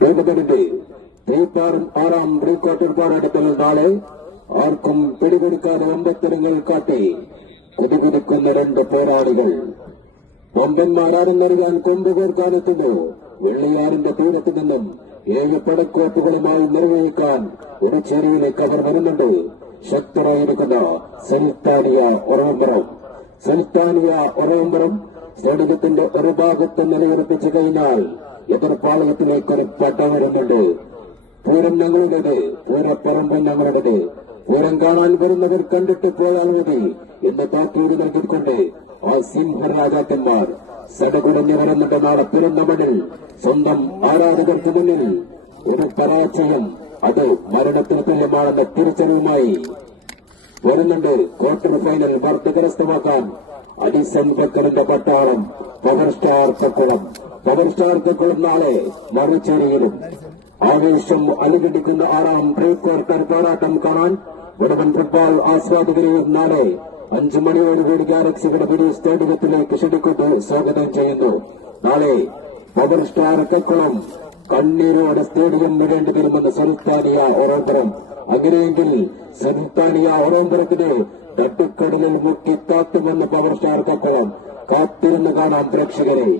ടൂർണമെന്റിന്റെ തീപ്പാറും ആറാം pre quarter പോരാട്ടത്തിൽ നാളെ ആർക്കും പിടികൊടുക്കാതെ ഒമ്പത്തരങ്ങൾ കാട്ടി കുതികുതിക്കുന്ന രണ്ട് പോരാളികൾ. കൊമ്പന്മാരാണെന്നറിയാൻ കൊമ്പ് കോർക്കാനെത്തുന്നു വെള്ളിയാറിന്റെ തീരത്തു നിന്നും ഏഴ് പടക്കോപ്പുകളുമായി നിർവഹിക്കാൻ ഒരു ചെരുവിലേക്ക് അവർ വരുന്നുണ്ട്. ശക്തരായിരിക്കുന്ന സെൽത്താനിയ ഒറവമ്പറം സെൽത്താനിയ ഒറവമ്പറം സ്റ്റേഡിയത്തിന്റെ ഒരു ഭാഗത്ത് നിലയുറപ്പിച്ചു കഴിഞ്ഞാൽ എതിർപ്പാളയത്തിലേക്ക് ഒരു പട്ടം വരുന്നുണ്ട്. പൂരം ഞങ്ങളുടേത് പൂരപ്പറമ്പൻ ഞങ്ങളുടേത്. പൂരം കാണാൻ വരുന്നവർ കണ്ടിട്ട് പോയാൽ മതി എന്ന് താക്കീട് നൽകിക്കൊണ്ട് ആ സിംഹരാജാക്കന്മാർ സടകുടഞ്ഞു വരുന്നുണ്ട് നാളെ പെരുന്നമണിൽ സ്വന്തം ആരാധകർക്ക് മുന്നിൽ ഒരു പരാജയം അത് മരണത്തിന് തുല്യമാണെന്ന തിരിച്ചറിവുമായി വരുന്നുണ്ട്. ക്വാർട്ടർ ഫൈനൽ വർദ്ധ കരസ്ഥമാക്കാൻ അഡിസൺ ബക്കറിന്റെ പട്ടാളം power star Thakkulam power star Thakkulam നാളെ മറുചേരിയിലും ആവേശം അനുകടിക്കുന്ന ആറാം ക്വാർട്ടർ പോരാട്ടം കാണാൻ വടവൻ ഫുട്ബോൾ ആസ്വാദകരെയും നാളെ അഞ്ചു മണിയോടുകൂടി ഗാലക്സിയുടെ പുതിയ സ്റ്റേഡിയത്തിലേക്ക് ക്ഷണിക്കുന്നു സ്വാഗതം ചെയ്യുന്നു. നാളെ പവർ സ്റ്റാർ കക്കുളം കണ്ണീരോടെ സ്റ്റേഡിയം വിടേണ്ടി വരുമെന്ന് സുൽത്താനിയ ഒറോമ്പുറം അങ്ങനെയെങ്കിൽ സുൽത്താനിയ ഒറോമ്പുറത്തിന് തട്ടുക്കടലിൽ മുക്കി താത്തുമെന്ന് പവർ സ്റ്റാർ കക്കുളം കാത്തിരുന്ന് കാണാം പ്രേക്ഷകരെ.